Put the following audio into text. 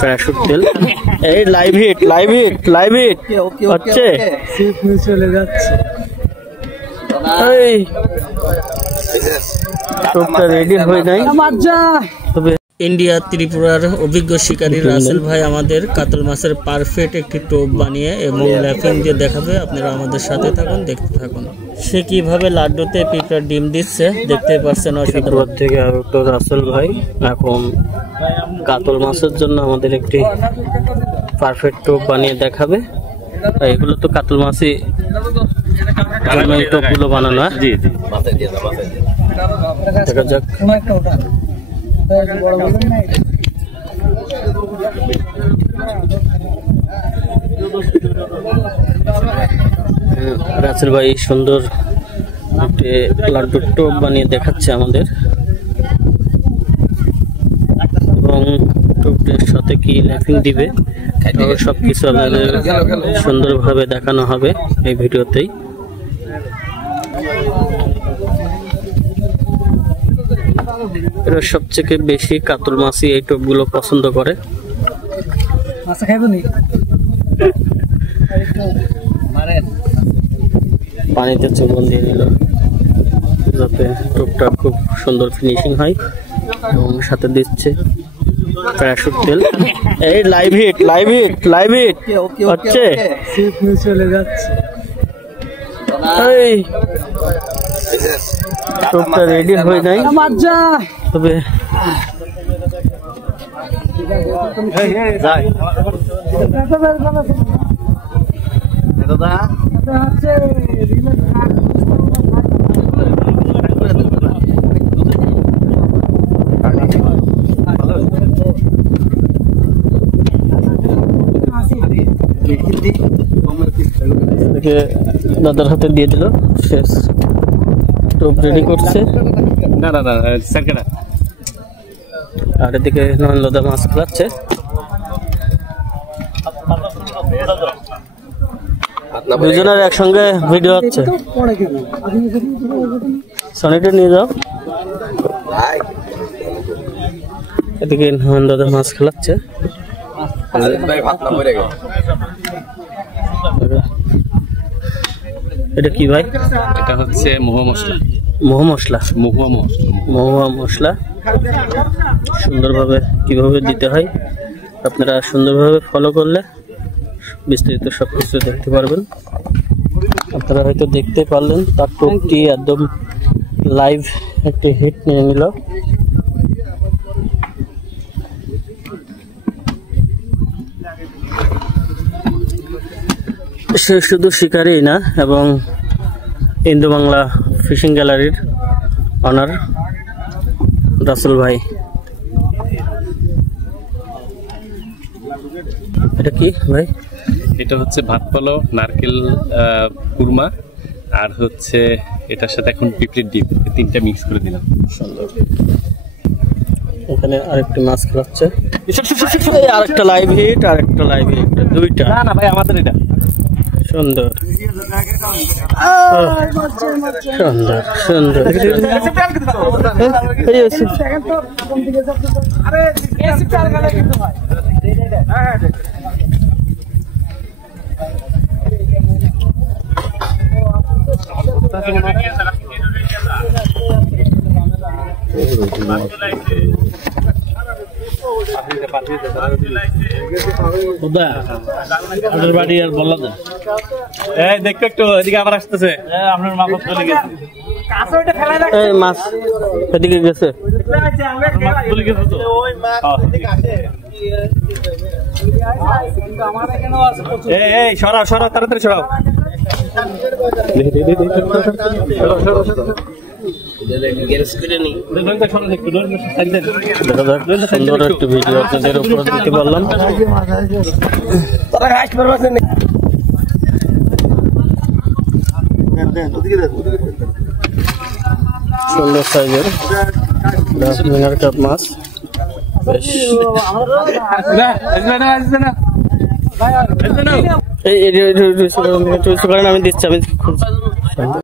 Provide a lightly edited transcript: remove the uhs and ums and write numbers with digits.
Parachute তেল। এই live hit হচ্ছে, চলে যাচ্ছে। এই টোপটা রেডি হয়ে নাই, তবে ইন্ডিয়া ত্রিপুরার অভিজ্ঞ শিকারী রাসেল ভাই আমাদের কাতল মাছের পারফেক্ট একটি টোপ বানিয়ে এবং ল্যাপিং দিয়ে দেখাবে। আপনারা আমাদের সাথে থাকুন, দেখতে থাকুন সে কিভাবে লাড্ডুতে পিঁপড়ার ডিম দিচ্ছে, দেখতে পাচ্ছেন। অসাধারণ থেকে আগত রাসেল ভাই এখন কাতল মাছের জন্য আমাদের একটি পারফেক্ট টোপ বানিয়ে দেখাবে। এগুলো তো কাতল মাছই টোপগুলো বানানো। জি জি, দেখা যাক। রাসেল ভাই সুন্দর একটি লাড্ডুর টোপ বানিয়ে দেখাচ্ছে আমাদের, এবং টোপের সাথে কি ল্যাপিং দিবে সবকিছু আপনাদের সুন্দরভাবে দেখানো হবে এই ভিডিওতেই। এরা সবচেয়ে বেশি কাতল মাছই এই টোপগুলো পছন্দ করে। পানিতে চুবন দিয়ে নিল যাতে টোপটা খুব সুন্দর ফিনিশিং হয়, এবং সাথে দিচ্ছে প্যারাশুট তেল। এই লাইভ হিট হচ্ছে, চলে যাচ্ছে। এই টোপটা রেডি হয়ে নাই, তবে দাদার হাতে দিয়ে দিল, শেষ টোপ রেডি করছে। আর এদিকে নয়নলতা মাছ খেলাচ্ছে। দুজনের একসঙ্গে ভিডিও হচ্ছে, সনিটা নিয়ে যাও। এদিকে নয়নলতা মাছ খেলাচ্ছে। এটা কি ভাই? এটা হচ্ছে মহুয়া মশলা। সুন্দরভাবে কিভাবে দিতে হয় আপনারা সুন্দরভাবে ফলো করলে বিস্তারিত সবকিছু দেখতে পারবেন। আপনারা হয়তো দেখতে পারলেন তার টোপটি একদম লাইভ একটি হিট নিয়ে নিল। সে শুধু শিকারই না, এবং ইন্দু বাংলা ফিশিং গ্যালারির অনার রাসেল ভাই। এটা কি ভাই? এটা হচ্ছে ভাত পালো, নারকেল কুরমা, আর হচ্ছে এটার সাথে এখন পিঁপড়ের ডিম, তিনটা মিক্স করে দিলাম। সুন্দর। এখানে আরেকটি মাছ খেলাচ্ছে, আরেকটা লাইভ হিট, দুইটা। না ভাই, আমাদের এটা সুন্দর বাড়ি আর বললাম দেখতে একটু এদিকে আবার আসতেছে। আপনার মা চলে গেছে, মাছ এদিকে গেছে। সরাও তাড়াতাড়ি সরাও। সুন্দর একটি ভিডিও আপনাদের উপর দিতে পারলাম। সুন্দর সাইজের মিনার কাপ মাছ, বেশ এই আমি দিচ্ছি, আমি